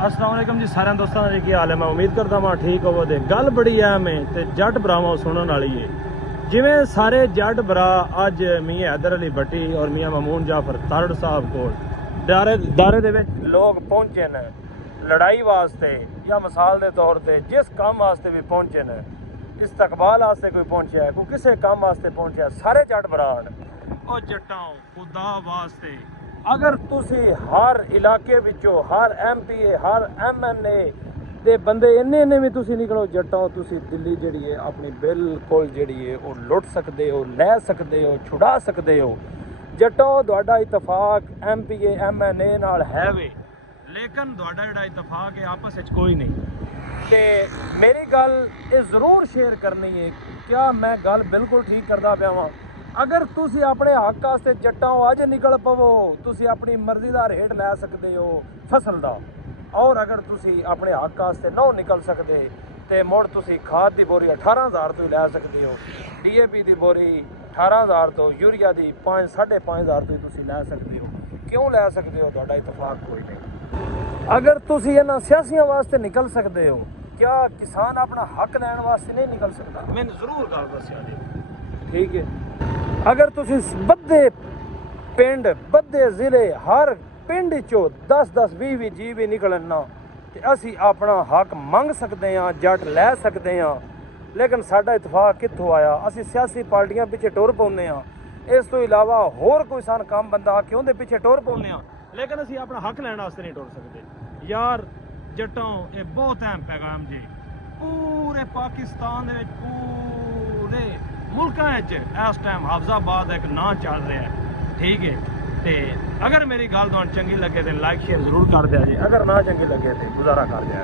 अस्सलाम वालेकुम जी सारे दोस्तों ने की हाल है। मैं उम्मीद करता हाँ ठीक होवो दे। गल बड़ी अहम है ते जट भरावां सुनने वाली है। जिवें सारे जट भरा अज मियां हैदर अली भट्टी और मियां मामून जाफर तारड़ साहब को दारे दे विच लोग पहुंचे ने लड़ाई वास्ते या मिसाल के तौर पर जिस काम वास्ते भी पहुंचे ने, इस्तकबाल वास्ते कोई पहुंचा है, कोई किसी काम वास्ते पहुंचा है, सारे जट भरा और जट्टां खुदा वास्ते अगर तुसी हर इलाके विचों हर MP हर MNA दे बंदे इन्ने भी तुसी निकलो जट्टां, तुसी दिल्ली जिहड़ी है अपनी बिल्कुल जिहड़ी है वो लुट सकते हो, लै सकते हो, छुड़ा सकते हो। जट्टां तुहाडा इतफाक MPA MNA नाल है वे, लेकिन तुहाडा जिहड़ा इतफाक है आपस विच कोई नहीं। ते मेरी गल ये जरूर शेयर करनी है, क्या मैं गल बिल्कुल ठीक करदा पिया वां? अगर तुसी अपने हक वास्ते जट्टां अज निकल पवो, तुसी अपनी मर्जी का रेट लै सकते हो फसल का, और अगर तुसी अपने हक वास्ते ना निकल सकते तो मुड़ तुसी खाद की बोरी 18,000 तो ही लै सकते हो, DAP की बोरी 18,000 तो, यूरिया की 5-5.5 तो ही तुसी लै सकते हो। क्यों लै सकते हो? तुहाडा इतफाक कोई नहीं। अगर तुसी इन्हां सियासियां वास्ते निकल सकते हो, क्या किसान अपना हक लैण वास्ते नहीं निकल सकता? मैंने जरूर गल दस्सिया जी, ठीक है। अगर तुसी बद्दे पिंड बद्दे जिले हर पिंड चो 10-10 20 जी भी निकलन ना ते असी अपना हक मंग सकते हैं, जट लै सकते हैं। लेकिन साडा इतफाक कित्थों आया? असी सियासी पार्टियां पिछे टुर पौंदे हैं, इस तो इलावा होर कोई सान काम बंदा कि उहदे पिछे टुर पौंदे हैं, लेकिन असी अपना हक लैण वास्ते नहीं टुर सकते। यार जट्टों ये बहुत अहम पैगाम जी, पूरे पाकिस्तान दे विच पूरे मुल्कां विच इस टाइम हाफजाबाद एक नां चल रहा है, ठीक है। तो अगर मेरी गल तुहानूं चंगी लगे तो लाइक शेयर जरूर कर दिया जी, अगर ना चंगी लगे तो गुजारा कर दिया।